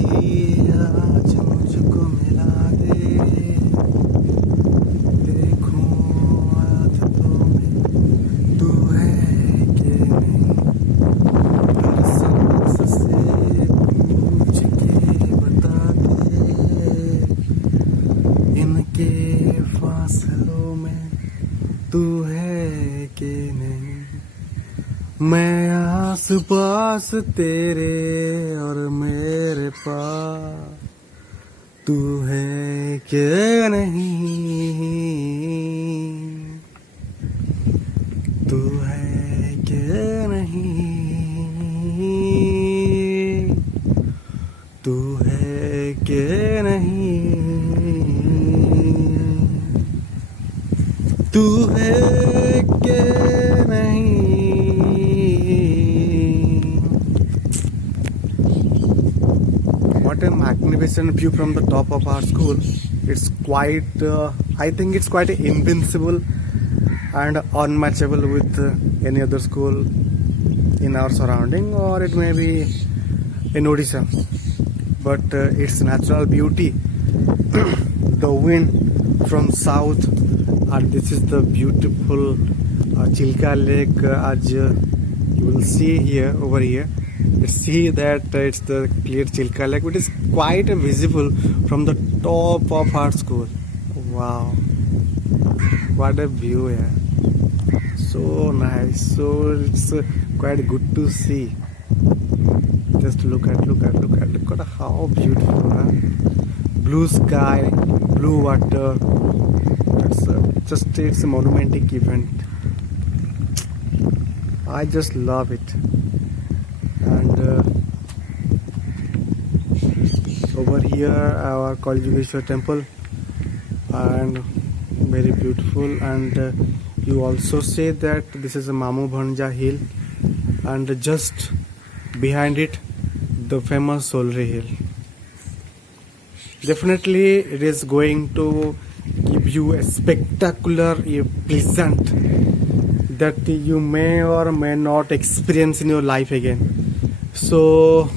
आज मुझको मिला दे, देखूं आदतों में तू है कि नहीं, हर सांस से पूछ के बता दे, इनके फासलों में तू है कि नहीं। मैं आस पास तेरे और मेरे पास तू है कि नहीं, तू है कि नहीं, तू है कि नहीं, तू है कि नहीं. What a magnificent view from the top of our school. It's quite, I think it's quite invincible and unmatchable with any other school in our surrounding, or it may be in Odisha. But its natural beauty, the wind from south, and this is the beautiful Chilka Lake, as you will see here, over here. See that it's the clear Chilka Lake, which is quite visible from the top of our school. Wow, what a view here! So nice. So it's quite good to see. Just look at how beautiful, huh? Blue sky, blue water. It's a monumental event. I just love it. And over here our Kalijugeshwar temple, and very beautiful. And you also say that this is a Mamu Bhanja hill, and just behind it the famous Solre hill. Definitely it is going to give you a spectacular, a pleasant, that you may or may not experience in your life again. So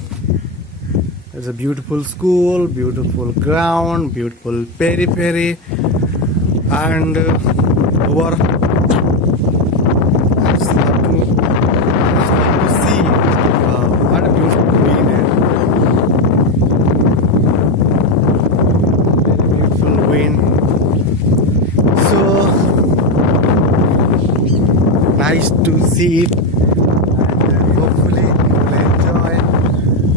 it's a beautiful school, beautiful ground, beautiful periphery, and over I just love to see what a beautiful green air, very beautiful wind. So nice to see it, and hopefully you will enjoy,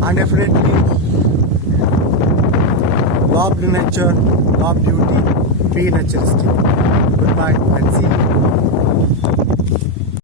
and definitely love the nature, love beauty, be naturistic. Goodbye and see you.